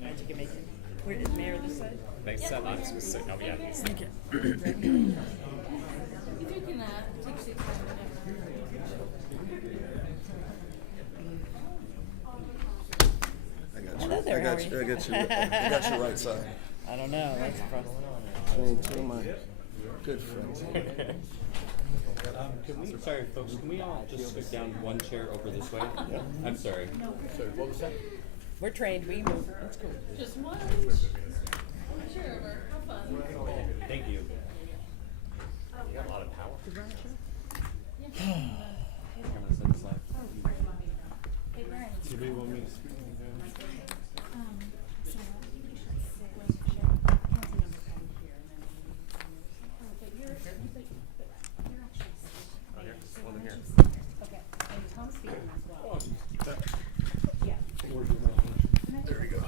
Magic can make it. Where is Mayor this side? Thanks so much. Oh, yeah. Thank you. If you can take seats. Hello there, how are you? I got your right side. I don't know. That's a problem. Two of my good friends. Sorry, folks, can we all just scoot down one chair over this way? Yeah. I'm sorry. Sorry, what was that? We're trained. We move. That's cool. Just one chair over. Have fun. Thank you. You got a lot of power. I'm gonna set this up. Do you want me to speak? There you go.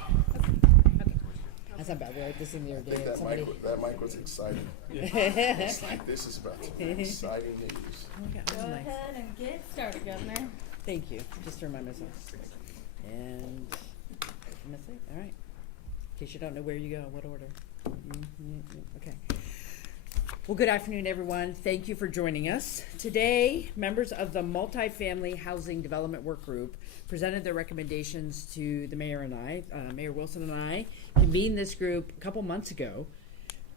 That's not bad. We were this in the other I think day. that mic was exciting. It's like this is about to be exciting news. Go ahead and get started, Governor. Thank you. Just to remind myself. And all right. In case you don't know where you go, what order. Okay. Well, good afternoon, everyone. Thank you for joining us. Today, members of the Multifamily Housing Development Work Group presented their recommendations to the mayor and I. Mayor Wilson and I convened this group a couple months ago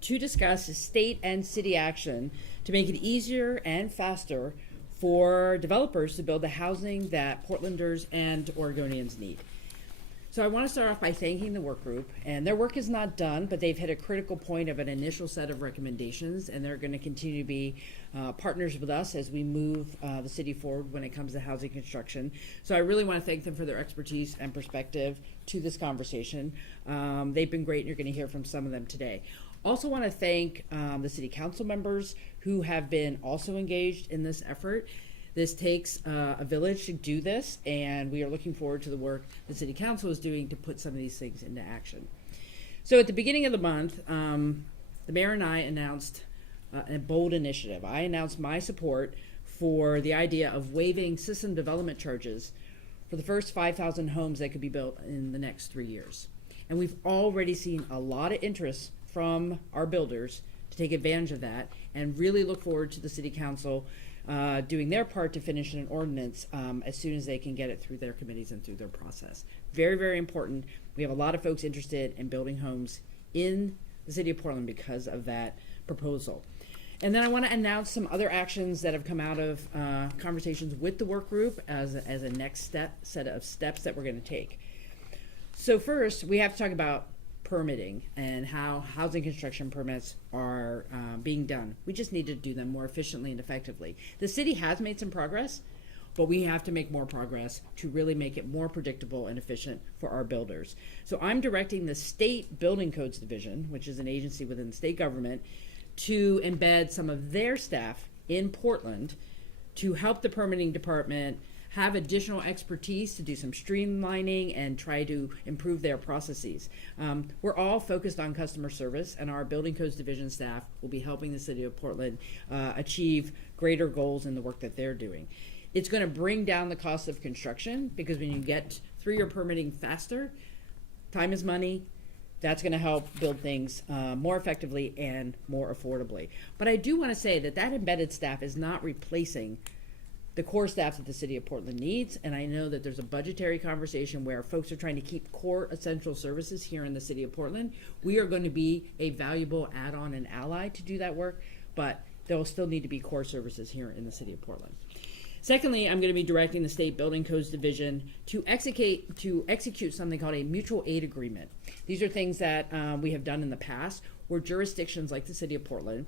to discuss state and city action to make it easier and faster for developers to build the housing that Portlanders and Oregonians need. So I want to start off by thanking the work group, and their work is not done, but they've hit a critical point of an initial set of recommendations, and they're going to continue to be partners with us as we move the city forward when it comes to housing construction. So I really want to thank them for their expertise and perspective to this conversation. They've been great, and you're going to hear from some of them today. Also want to thank the city council members who have been also engaged in this effort. This takes a village to do this, and we are looking forward to the work the City Council is doing to put some of these things into action. So at the beginning of the month, the mayor and I announced a bold initiative. I announced my support for the idea of waiving system development charges for the first 5,000 homes that could be built in the next 3 years. And we've already seen a lot of interest from our builders to take advantage of that, and really look forward to the City Council doing their part to finish an ordinance as soon as they can get it through their committees and through their process. Very, very important. We have a lot of folks interested in building homes in the city of Portland because of that proposal. And then I want to announce some other actions that have come out of conversations with the work group as a next set of steps that we're going to take. So first, we have to talk about permitting and how housing construction permits are being done. We just need to do them more efficiently and effectively. The city has made some progress, but we have to make more progress to really make it more predictable and efficient for our builders. So I'm directing the State Building Codes Division, which is an agency within the state government, to embed some of their staff in Portland to help the permitting department have additional expertise to do some streamlining and try to improve their processes. We're all focused on customer service, and our Building Codes Division staff will be helping the city of Portland achieve greater goals in the work that they're doing. It's going to bring down the cost of construction, because when you get through your permitting faster, time is money. That's going to help build things more effectively and more affordably. But I do want to say that embedded staff is not replacing the core staff that the city of Portland needs, and I know that there's a budgetary conversation where folks are trying to keep core essential services here in the city of Portland. We are going to be a valuable add-on and ally to do that work, but there will still need to be core services here in the city of Portland. Secondly, I'm going to be directing the State Building Codes Division to execute something called a mutual aid agreement. These are things that we have done in the past, where jurisdictions like the city of Portland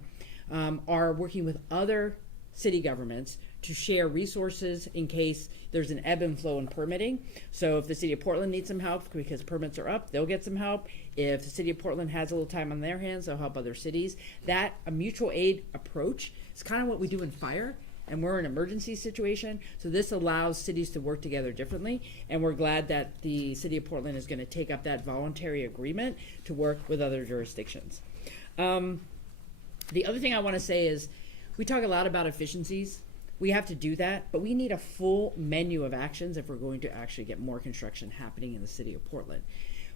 are working with other city governments to share resources in case there's an ebb and flow in permitting. So if the city of Portland needs some help because permits are up, they'll get some help. If the city of Portland has a little time on their hands, they'll help other cities. A mutual aid approach is kind of what we do in fire, and we're in an emergency situation. So this allows cities to work together differently, and we're glad that the city of Portland is going to take up that voluntary agreement to work with other jurisdictions. The other thing I want to say is, we talk a lot about efficiencies, We have to do that, but we need a full menu of actions if we're going to actually get more construction happening in the city of Portland.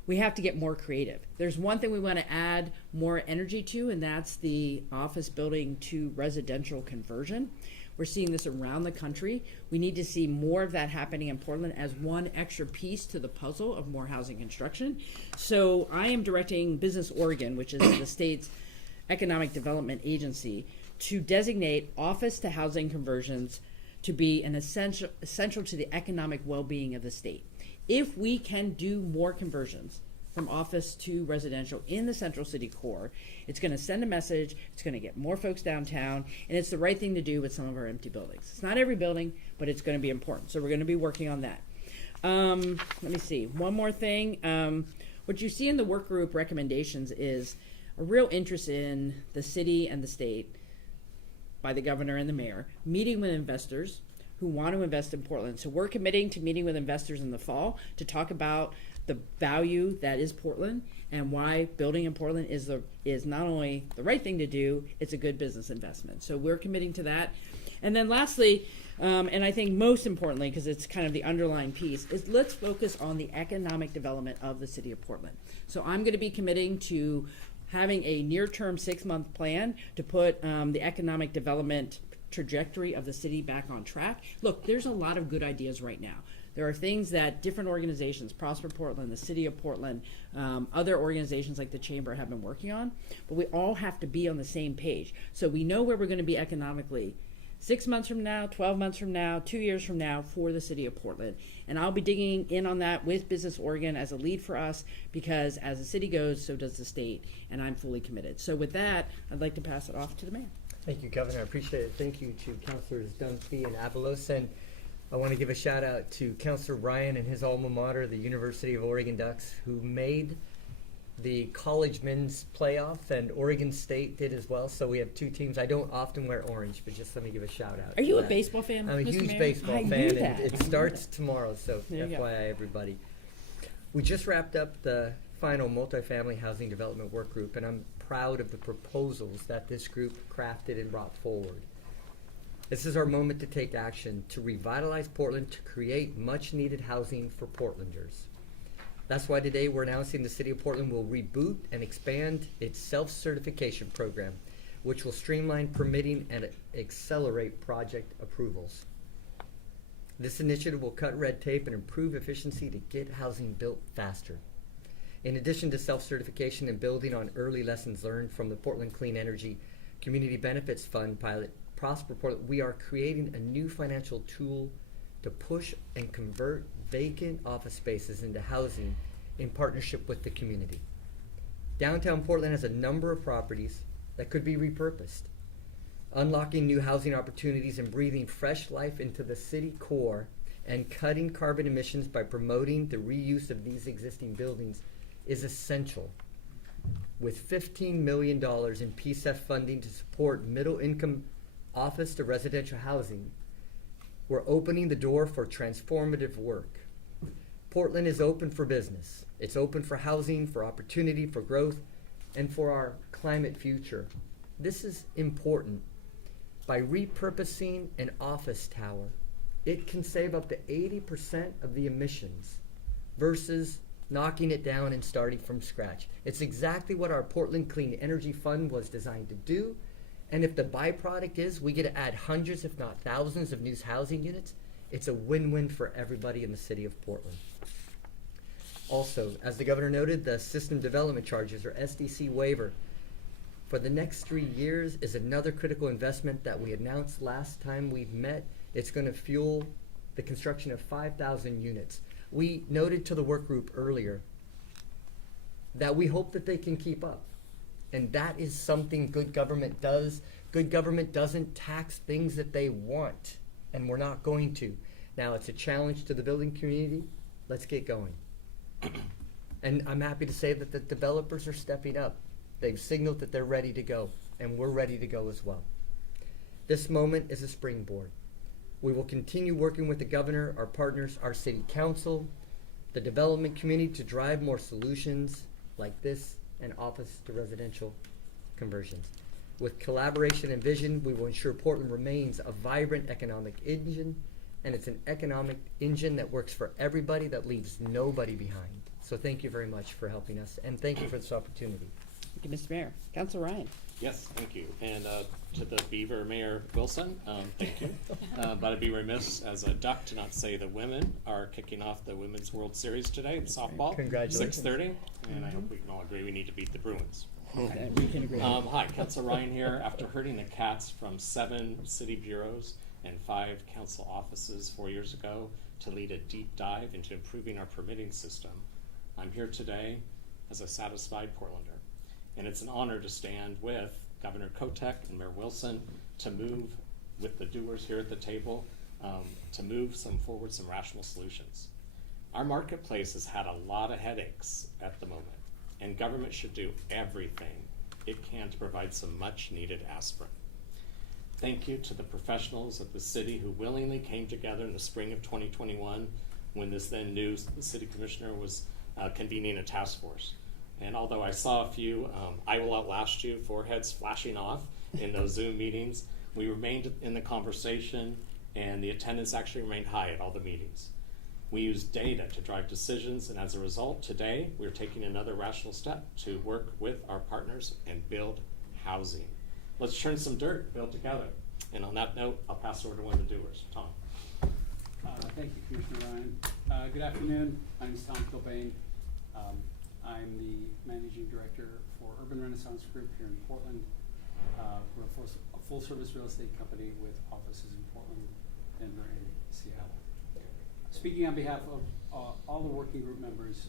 We have to get more creative. There's one thing we want to add more energy to, and that's the office building to residential conversion. We're seeing this around the country. We need to see more of that happening in Portland as one extra piece to the puzzle of more housing construction. So I am directing Business Oregon, which is the state's economic development agency, to designate office to housing conversions to be an essential to the economic well-being of the state. If we can do more conversions from office to residential in the central city core, it's going to send a message, it's going to get more folks downtown, and it's the right thing to do with some of our empty buildings. It's not every building, but it's going to be important. So we're going to be working on that. Let me see. One more thing. What you see in the work group recommendations is a real interest in the city and the state by the governor and the mayor meeting with investors who want to invest in Portland. So we're committing to meeting with investors in the fall to talk about the value that is Portland and why building in Portland is not only the right thing to do, it's a good business investment. So we're committing to that. And then lastly, and I think most importantly, because it's kind of the underlying piece, is let's focus on the economic development of the city of Portland. So I'm going to be committing to having a near-term 6-month plan to put the economic development trajectory of the city back on track. Look, there's a lot of good ideas right now. There are things that different organizations, Prosper Portland, the City of Portland, other organizations like the Chamber have been working on, but we all have to be on the same page. So we know where we're going to be economically 6 months from now, 12 months from now, 2 years from now for the City of Portland. And I'll be digging in on that with Business Oregon as a lead for us, because as the city goes, so does the state, and I'm fully committed. So with that, I'd like to pass it off to the mayor. Thank you, Governor. I appreciate it. Thank you to Councilors Dunphy and Avalos. And I want to give a shout out to Councilor Ryan and his alma mater, the University of Oregon Ducks, who made the college men's playoff, and Oregon State did as well. So we have two teams. I don't often wear orange, but just let me give a shout out. Are you a that. baseball fan, I'm a Mr. huge Mayor? baseball I fan, knew and that. it starts tomorrow. So There you go. FYI, everybody. We just wrapped up the final multifamily housing development work group, and I'm proud of the proposals that this group crafted and brought forward. This is our moment to take action to revitalize Portland, to create much needed housing for Portlanders. That's why today we're announcing the City of Portland will reboot and expand its self-certification program, which will streamline permitting and accelerate project approvals. This initiative will cut red tape and improve efficiency to get housing built faster. In addition to self-certification and building on early lessons learned from the Portland Clean Energy Community Benefits Fund pilot, Prosper Portland, we are creating a new financial tool to push and convert vacant office spaces into housing in partnership with the community. Downtown Portland has a number of properties that could be repurposed, unlocking new housing opportunities and breathing fresh life into the city core and cutting carbon emissions by promoting the reuse of these existing buildings is essential. With $15 million in PSEF funding to support middle-income office to residential housing, we're opening the door for transformative work. Portland is open for business. It's open for housing, for opportunity, for growth, and for our climate future. This is important. By repurposing an office tower, it can save up to 80% of the emissions versus knocking it down and starting from scratch. It's exactly what our Portland Clean Energy Fund was designed to do. And if the byproduct is we get to add hundreds, if not thousands, of new housing units, it's a win-win for everybody in the city of Portland. Also, as the governor noted, the System Development Charges, or SDC waiver, for the next 3 years is another critical investment that we announced last time we met. It's going to fuel the construction of 5,000 units. We noted to the work group earlier that we hope that they can keep up. And that is something good government does. Good government doesn't tax things that they want, and we're not going to. Now, it's a challenge to the building community. Let's get going. And I'm happy to say that the developers are stepping up. They've signaled that they're ready to go, and we're ready to go as well. This moment is a springboard. We will continue working with the governor, our partners, our city council, the development community to drive more solutions like this and office to residential conversions. With collaboration and vision, we will ensure Portland remains a vibrant economic engine, and it's an economic engine that works for everybody, that leaves nobody behind. So thank you very much for helping us, and thank you for this opportunity. Thank you, Mr. Mayor. Council Ryan. Yes, thank you. And to the Beaver Mayor Wilson, thank you. But I'd be remiss as a duck to not say the women are kicking off the Women's World Series today in softball. Congratulations. 6:30, and I hope we can all agree we need to beat the Bruins. We can agree. Hi, Council Ryan here. After herding the cats from 7 city bureaus and 5 council offices 4 years ago to lead a deep dive into improving our permitting system, I'm here today as a satisfied Portlander. And it's an honor to stand with Governor Kotek and Mayor Wilson to move with the doers here at the table to move forward some rational solutions. Our marketplace has had a lot of headaches at the moment, and government should do everything it can to provide some much needed aspirin. Thank you to the professionals of the city who willingly came together in the spring of 2021 when this then new city commissioner was convening a task force. And although I saw a few I will outlast you foreheads flashing off in those Zoom meetings, we remained in the conversation, and the attendance actually remained high at all the meetings. We used data to drive decisions, and as a result, today we're taking another rational step to work with our partners and build housing. Let's churn some dirt, build together. And on that note, I'll pass it over to one of the doers, Tom. Thank you, Commissioner Ryan. Good afternoon. My name is Tom Kilbane. I'm the Managing Director for Urban Renaissance Group here in Portland. We're a full-service real estate company with offices in Portland, Denver, and Seattle. Speaking on behalf of all the working group members,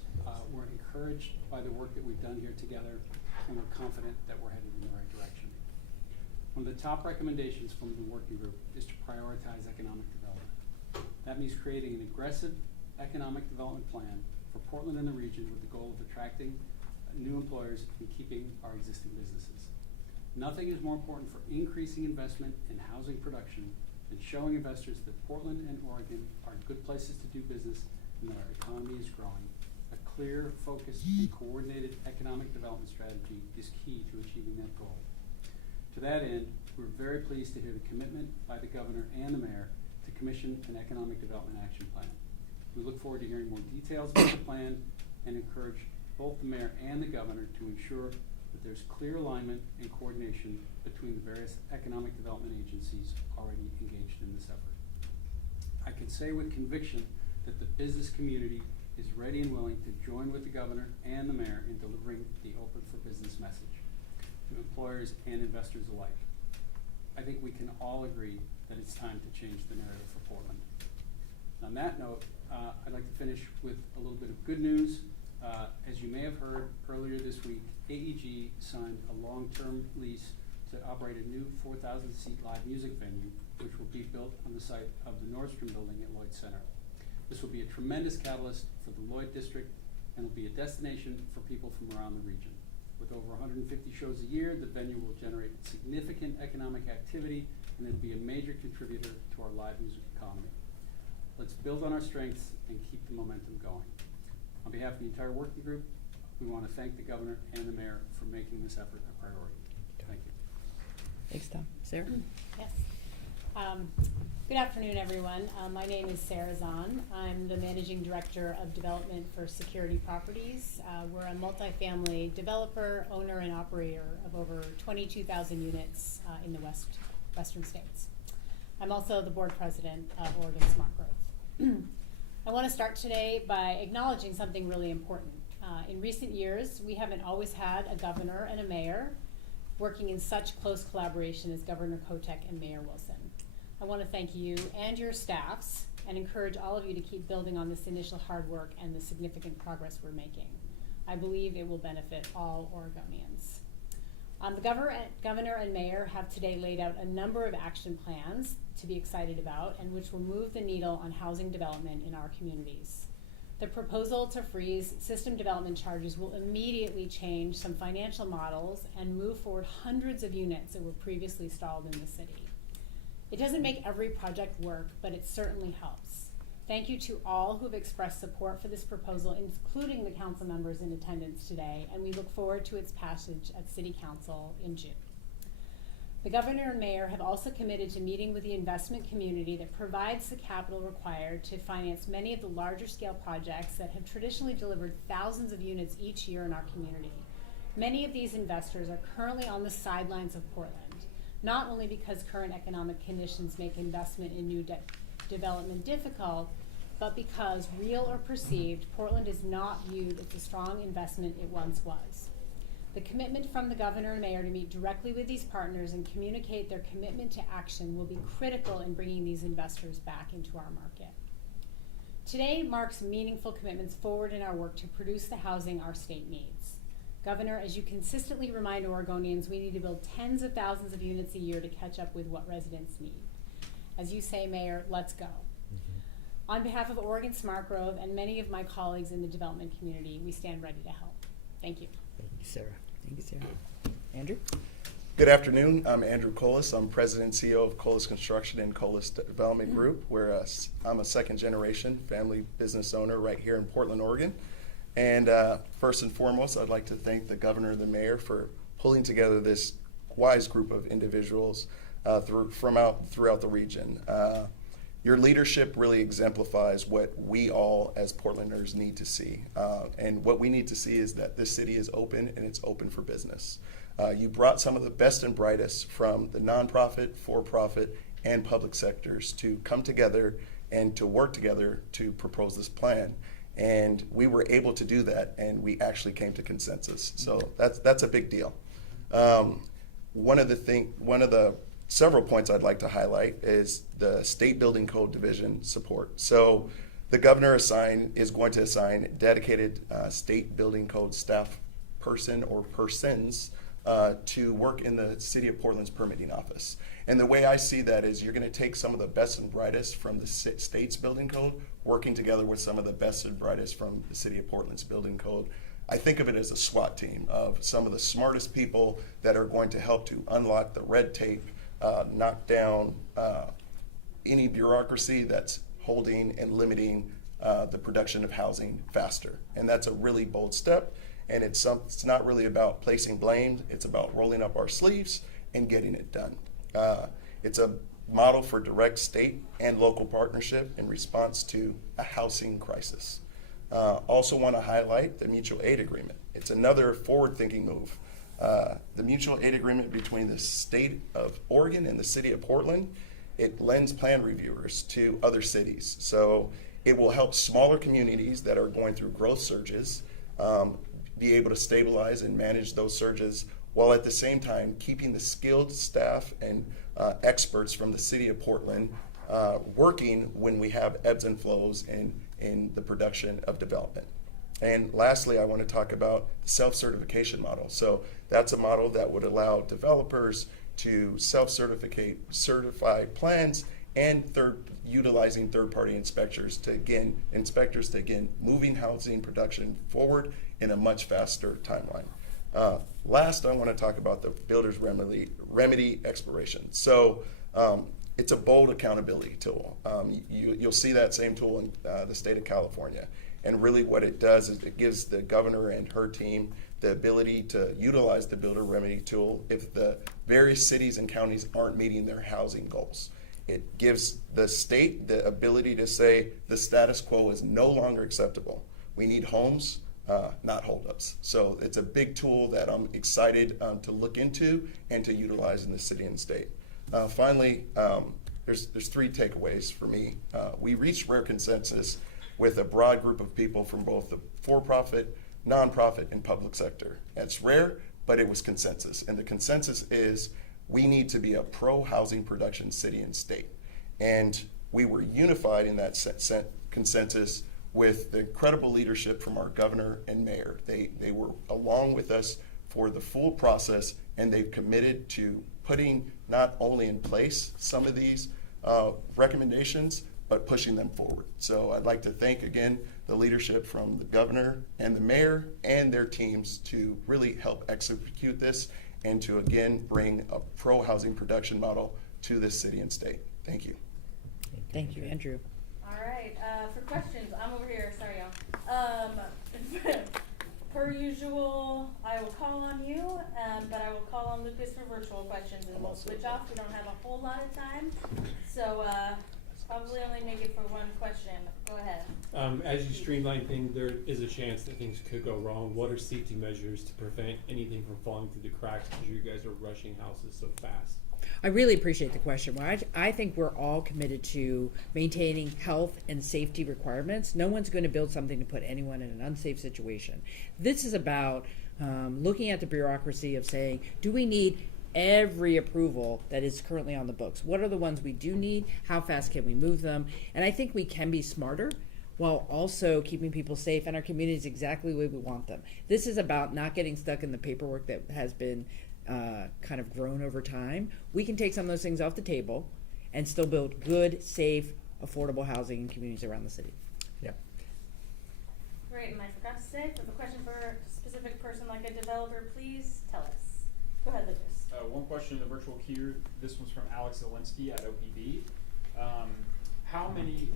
we're encouraged by the work that we've done here together, and we're confident that we're headed in the right direction. One of the top recommendations from the working group is to prioritize economic development. That means creating an aggressive economic development plan for Portland and the region with the goal of attracting new employers and keeping our existing businesses. Nothing is more important for increasing investment in housing production than showing investors that Portland and Oregon are good places to do business and that our economy is growing. A clear, focused, and coordinated economic development strategy is key to achieving that goal. To that end, we're very pleased to hear the commitment by the governor and the mayor to commission an economic development action plan. We look forward to hearing more details about the plan and encourage both the mayor and the governor to ensure that there's clear alignment and coordination between the various economic development agencies already engaged in this effort. I can say with conviction that the business community is ready and willing to join with the governor and the mayor in delivering the open for business message to employers and investors alike. I think we can all agree that it's time to change the narrative for Portland. On that note, I'd like to finish with a little bit of good news. As you may have heard earlier this week, AEG signed a long-term lease to operate a new 4,000-seat live music venue, which will be built on the site of the Nordstrom building at Lloyd Center. This will be a tremendous catalyst for the Lloyd district and will be a destination for people from around the region. With over 150 shows a year, the venue will generate significant economic activity, and it'll be a major contributor to our live music economy. Let's build on our strengths and keep the momentum going. On behalf of the entire working group, we want to thank the governor and the mayor for making this effort a priority. Thank you. Thanks, Tom. Sarah? Yes. Good afternoon, everyone. My name is Sarah Zahn. I'm the Managing Director of Development for Security Properties. We're a multifamily developer, owner, and operator of over 22,000 units in the western states. I'm also the board president of Oregon Smart Growth. I want to start today by acknowledging something really important. In recent years, we haven't always had a governor and a mayor working in such close collaboration as Governor Kotek and Mayor Wilson. I want to thank you and your staffs and encourage all of you to keep building on this initial hard work and the significant progress we're making. I believe it will benefit all Oregonians. The governor and mayor have today laid out a number of action plans to be excited about and which will move the needle on housing development in our communities. The proposal to freeze system development charges will immediately change some financial models and move forward hundreds of units that were previously stalled in the city. It doesn't make every project work, but it certainly helps. Thank you to all who have expressed support for this proposal, including the council members in attendance today, and we look forward to its passage at City Council in June. The governor and mayor have also committed to meeting with the investment community that provides the capital required to finance many of the larger scale projects that have traditionally delivered thousands of units each year in our community. Many of these investors are currently on the sidelines of Portland, not only because current economic conditions make investment in new development difficult, but because, real or perceived, Portland is not viewed as the strong investment it once was. The commitment from the governor and mayor to meet directly with these partners and communicate their commitment to action will be critical in bringing these investors back into our market. Today marks meaningful commitments forward in our work to produce the housing our state needs. Governor, as you consistently remind Oregonians, we need to build tens of thousands of units a year to catch up with what residents need. As you say, Mayor, let's go. On behalf of Oregon Smart Grove and many of my colleagues in the development community, we stand ready to help. Thank you. Thank you, Sarah. Thank you, Sarah. Andrew? Good afternoon. I'm Andrew Colas. I'm President and CEO of Colas Construction and Colas Development Group, where I'm a second-generation family business owner right here in Portland, Oregon. And first and foremost, I'd like to thank the governor and the mayor for pulling together this wise group of individuals throughout the region. Your leadership really exemplifies what we all as Portlanders need to see. And what we need to see is that this city is open and it's open for business. You brought some of the best and brightest from the nonprofit, for-profit, and public sectors to come together and to work together to propose this plan. And we were able to do that, and we actually came to consensus. So that's a big deal. One of the several points I'd like to highlight is the State Building Code Division support. So the governor is going to assign dedicated State Building Code staff person or persons to work in the City of Portland's permitting office. And the way I see that is you're going to take some of the best and brightest from the state's building code, working together with some of the best and brightest from the City of Portland's building code. I think of it as a SWAT team of some of the smartest people that are going to help to unlock the red tape, knock down any bureaucracy that's holding and limiting the production of housing faster. And that's a really bold step. And it's not really about placing blame. It's about rolling up our sleeves and getting it done. It's a model for direct state and local partnership in response to a housing crisis. Also want to highlight the mutual aid agreement. It's another forward-thinking move. The mutual aid agreement between the state of Oregon and the city of Portland, it lends plan reviewers to other cities. So it will help smaller communities that are going through growth surges be able to stabilize and manage those surges, while at the same time keeping the skilled staff and experts from the city of Portland working when we have ebbs and flows in the production of development. And lastly, I want to talk about the self-certification model. So that's a model that would allow developers to certify plans and utilizing third-party inspectors to again moving housing production forward in a much faster timeline. Last, I want to talk about the builder's remedy expiration. So it's a bold accountability tool. You'll see that same tool in the state of California. And really what it does is it gives the governor and her team the ability to utilize the builder remedy tool if the various cities and counties aren't meeting their housing goals. It gives the state the ability to say the status quo is no longer acceptable. We need homes, not holdups. So it's a big tool that I'm excited to look into and to utilize in the city and state. Finally, there's three takeaways for me. We reached rare consensus with a broad group of people from both the for-profit, nonprofit, and public sector. It's rare, but it was consensus. And the consensus is we need to be a pro-housing production city and state. And we were unified in that consensus with the incredible leadership from our governor and mayor. They were along with us for the full process, and they've committed to putting not only in place some of these recommendations, but pushing them forward. So I'd like to thank again the leadership from the governor and the mayor and their teams to really help execute this and to again bring a pro-housing production model to this city and state. Thank you. Thank you, Andrew. All right, for questions, I'm over here, sorry y'all. Per usual, I will call on you, but I will call on Lucas for virtual questions and we'll switch off. We don't have a whole lot of time. So, probably only make it for one question. Go ahead. As you streamline things, there is a chance that things could go wrong. What are safety measures to prevent anything from falling through the cracks because you guys are rushing houses so fast? I really appreciate the question. Well, I think we're all committed to maintaining health and safety requirements. No one's going to build something to put anyone in an unsafe situation. This is about looking at the bureaucracy of saying, do we need every approval that is currently on the books? What are the ones we do need? How fast can we move them? And I think we can be smarter while also keeping people safe and our communities exactly the way we want them. This is about not getting stuck in the paperwork that has been kind of grown over time. We can take some of those things off the table and still build good, safe, affordable housing in communities around the city. Yeah. Great, and I forgot to say, if you have a question for a specific person like a developer, please tell us. Go ahead, Lucas. One question in the virtual queue. This one's from Alex Zielinski at OPB. How many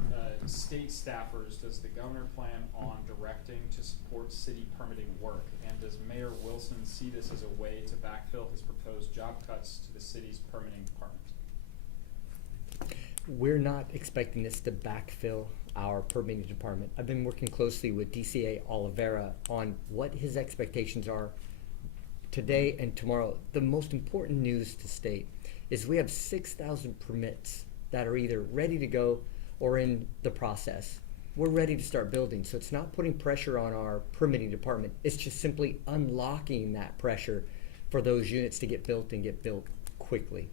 state staffers does the governor plan on directing to support city permitting work? And does Mayor Wilson see this as a way to backfill his proposed job cuts to the city's permitting department? We're not expecting this to backfill our permitting department. I've been working closely with DCA Oliveira on what his expectations are today and tomorrow. The most important news to state is we have 6,000 permits that are either ready to go or in the process. We're ready to start building, so it's not putting pressure on our permitting department. It's just simply unlocking that pressure for those units to get built and get built quickly.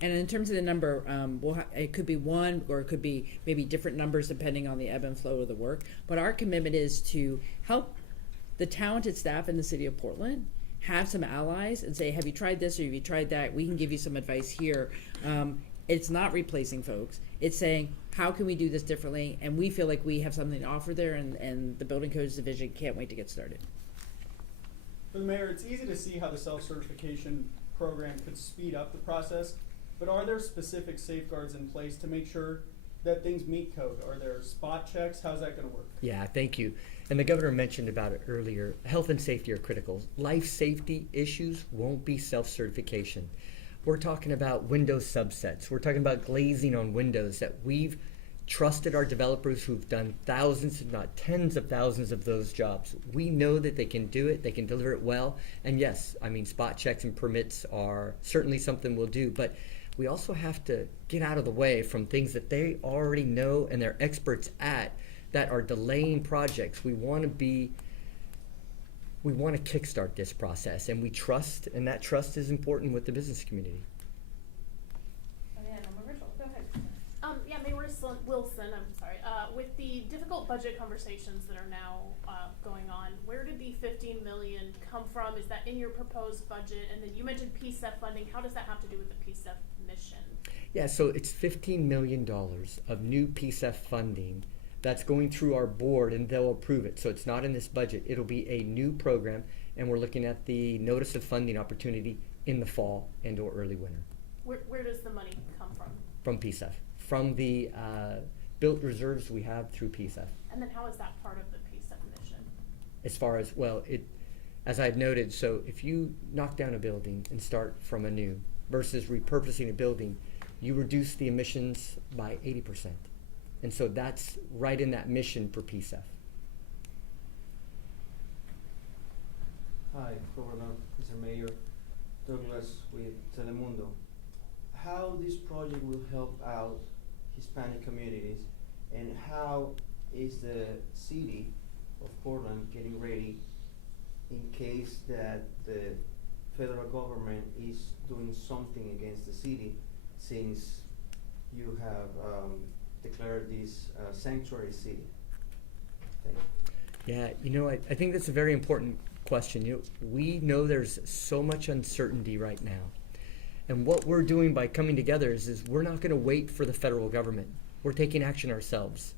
And in terms of the number, it could be one or it could be maybe different numbers depending on the ebb and flow of the work. But our commitment is to help the talented staff in the city of Portland have some allies and say, have you tried this or have you tried that? We can give you some advice here. It's not replacing folks. It's saying, how can we do this differently? And we feel like we have something to offer there, and the Building Codes Division can't wait to get started. For the mayor, it's easy to see how the self-certification program could speed up the process, but are there specific safeguards in place to make sure that things meet code? Are there spot checks? How's that going to work? Yeah, thank you. And the governor mentioned about it earlier. Health and safety are critical. Life safety issues won't be self-certification. We're talking about window subsets. We're talking about glazing on windows that we've trusted our developers who've done thousands, if not tens of thousands of those jobs. We know that they can do it, they can deliver it well. And yes, I mean, spot checks and permits are certainly something we'll do, but we also have to get out of the way from things that they already know and they're experts at that are delaying projects. We want to kickstart this process, and we trust, and that trust is important with the business community. Oh yeah, no more virtual. Go ahead. Yeah, Mayor Wilson, I'm sorry. With the difficult budget conversations that are now going on, where did the $15 million come from? Is that in your proposed budget? And then you mentioned PSEF funding. How does that have to do with the PSEF mission? Yeah, so it's $15 million of new PSEF funding that's going through our board, and they'll approve it. So it's not in this budget. It'll be a new program, and we're looking at the notice of funding opportunity in the fall and or early winter. Where does the money come from? From PSEF, from the built reserves we have through PSEF. And then how is that part of the PSEF mission? As far as, well, as I've noted, so if you knock down a building and start from anew versus repurposing a building, you reduce the emissions by 80%. And so that's right in that mission for PSEF. Hi, Governor, Mr. Mayor, Douglas with Telemundo. How this project will help out Hispanic communities, and how is the city of Portland getting ready in case that the federal government is doing something against the city, since you have declared this sanctuary city? Thank you. Yeah, you know, I think that's a very important question. You know, we know there's so much uncertainty right now. And what we're doing by coming together is we're not going to wait for the federal government. We're taking action ourselves.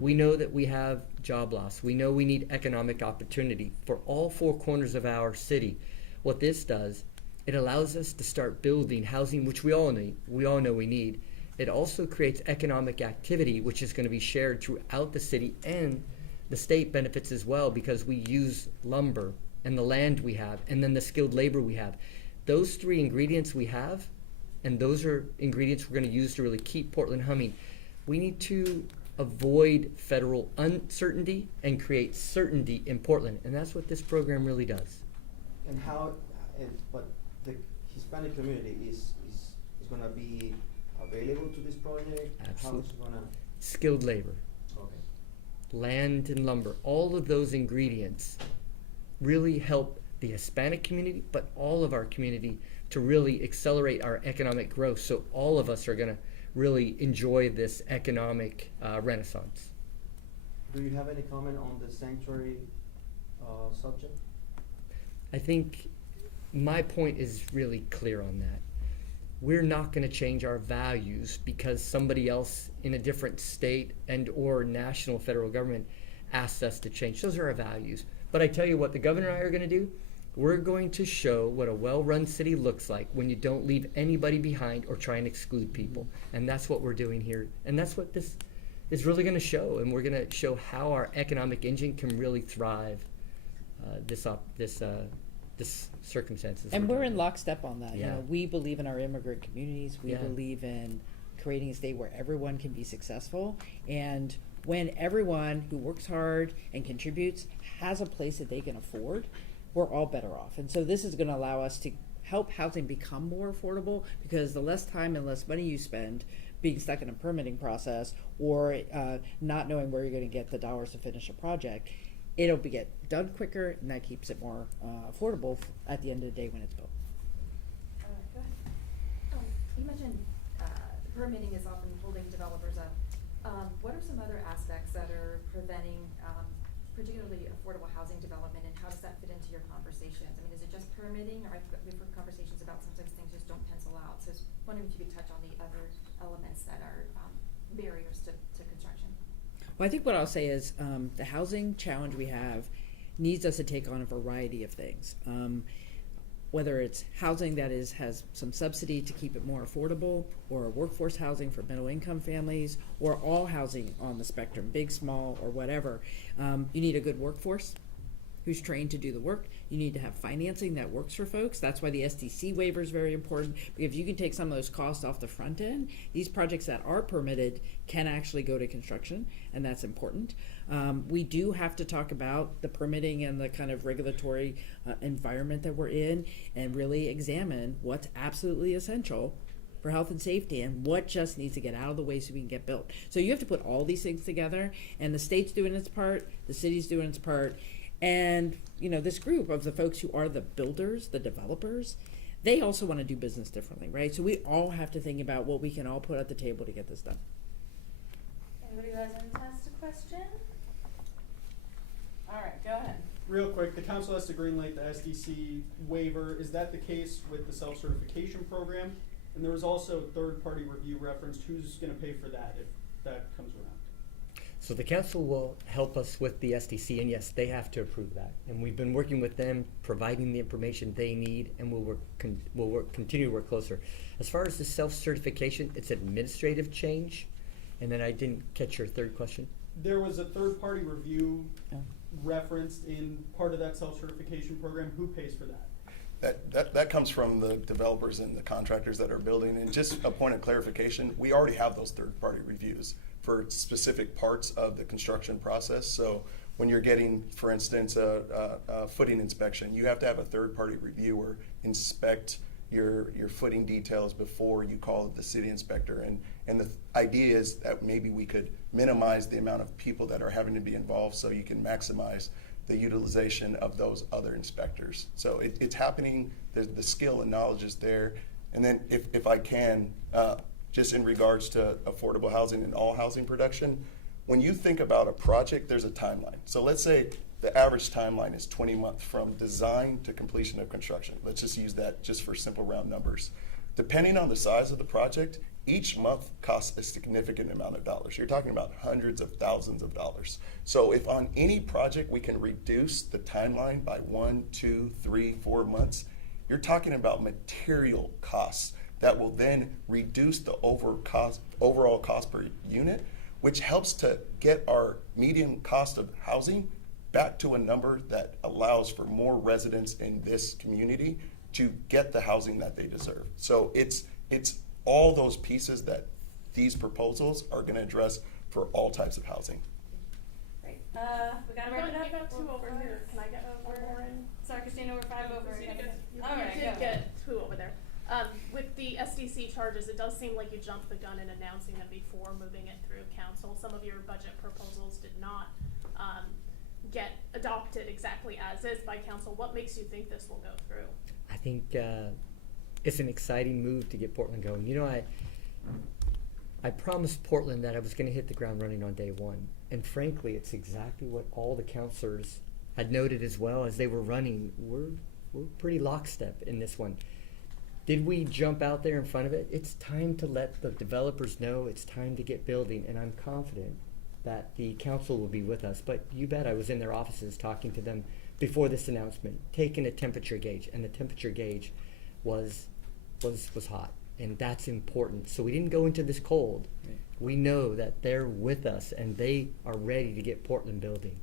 We know that we have job loss. We know we need economic opportunity for all four corners of our city. What this does, it allows us to start building housing, which we all need. We all know we need. It also creates economic activity, which is going to be shared throughout the city and the state benefits as well because we use lumber and the land we have and then the skilled labor we have. Those three ingredients we have, and those are ingredients we're going to use to really keep Portland humming. We need to avoid federal uncertainty and create certainty in Portland, and that's what this program really does. And how, but the Hispanic community is gonna be available to this project? Absolutely. How is it gonna? Skilled labor, Okay. land and lumber, all of those ingredients really help the Hispanic community, but all of our community to really accelerate our economic growth. So all of us are going to really enjoy this economic renaissance. Do you have any comment on the sanctuary subject? I think my point is really clear on that. We're not going to change our values because somebody else in a different state and or national federal government asks us to change. Those are our values. But I tell you what the governor and I are going to do. We're going to show what a well-run city looks like when you don't leave anybody behind or try and exclude people. And that's what we're doing here. And that's what this is really going to show. And we're going to show how our economic engine can really thrive this circumstances. And we're in lockstep on that. You Yeah. know, we believe in our immigrant communities. We Yeah. believe in creating a state where everyone can be successful. And when everyone who works hard and contributes has a place that they can afford, we're all better off. And so this is going to allow us to help housing become more affordable, because the less time and less money you spend being stuck in a permitting process or not knowing where you're going to get the dollars to finish a project, it'll get done quicker, and that keeps it more affordable at the end of the day when it's built. Go ahead. You mentioned permitting is often holding developers up. What are some other aspects that are preventing particularly affordable housing development, and how does that fit into your conversations? I mean, is it just permitting, or we've heard conversations about sometimes things just don't pencil out? So I was wondering if you could touch on the other elements that are barriers to construction. Well, I think what I'll say is the housing challenge we have needs us to take on a variety of things. Whether it's housing that has some subsidy to keep it more affordable, or workforce housing for middle income families, or all housing on the spectrum, big, small, or whatever. You need a good workforce who's trained to do the work. You need to have financing that works for folks. That's why the SDC waiver is very important, because if you can take some of those costs off the front end, these projects that are permitted can actually go to construction, and that's important. We do have to talk about the permitting and the kind of regulatory environment that we're in, and really examine what's absolutely essential for health and safety and what just needs to get out of the way so we can get built. So you have to put all these things together, and the state's doing its part, the city's doing its part, and you know, this group of the folks who are the builders, the developers, they also want to do business differently, right? So we all have to think about what we can all put at the table to get this done. Anybody who has any to ask a question? All right, go ahead. Real quick, the council has to greenlight the SDC waiver. Is that the case with the self-certification program? And there was also third-party review referenced. Who's going to pay for that if that comes around? So the council will help us with the SDC, and yes, they have to approve that. And we've been working with them, providing the information they need, and we'll continue to work closer. As far as the self-certification, it's administrative change. And then I didn't catch your third question. There was a third-party review Oh. referenced in part of that self-certification program. Who pays for that? That comes from the developers and the contractors that are building. And just a point of clarification, we already have those third-party reviews for specific parts of the construction process. So when you're getting, for instance, a footing inspection, you have to have a third-party reviewer inspect your footing details before you call the city inspector. And the idea is that maybe we could minimize the amount of people that are having to be involved so you can maximize the utilization of those other inspectors. So it's happening, the skill and knowledge is there. And then if I can, just in regards to affordable housing and all housing production, when you think about a project, there's a timeline. So let's say the average timeline is 20 months from design to completion of construction. Let's just use that just for simple round numbers. Depending on the size of the project, each month costs a significant amount of dollars. You're talking about hundreds of thousands of dollars. So if on any project we can reduce the timeline by 1, 2, 3, 4 months, you're talking about material costs that will then reduce the overall cost per unit, which helps to get our median cost of housing back to a number that allows for more residents in this community to get the housing that they deserve. So it's all those pieces that these proposals are going to address for all types of housing. Great. We gotta wrap it up. You got two over here. Can I get one more in? Sorry, Christina, we're 5 over. You All right, did go. get two over there. With the SDC charges, it does seem like you jumped the gun in announcing them before moving it through council. Some of your budget proposals did not get adopted exactly as is by council. What makes you think this will go through? I think it's an exciting move to get Portland going. You know, I promised Portland that I was going to hit the ground running on day one. And frankly, it's exactly what all the councilors had noted as well as they were running. We're pretty lockstep in this one. Did we jump out there in front of it? It's time to let the developers know it's time to get building, and I'm confident that the council will be with us. But you bet I was in their offices talking to them before this announcement, taking a temperature gauge, and the temperature gauge was hot, and that's important. So we didn't go into this cold. We know that they're with us, and they are ready to get Portland building.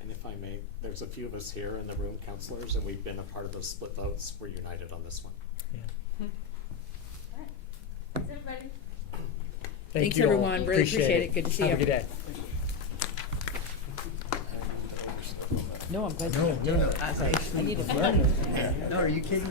And if I may, there's a few of us here in the room, councilors, and we've been a part of those split votes. We're united on this one. Yeah. All right. Thanks, everybody. Thanks, you all. everyone. Really appreciate it. Good to see Have you. a good day. No, I'm glad. No, I need a burner. No, are you kidding?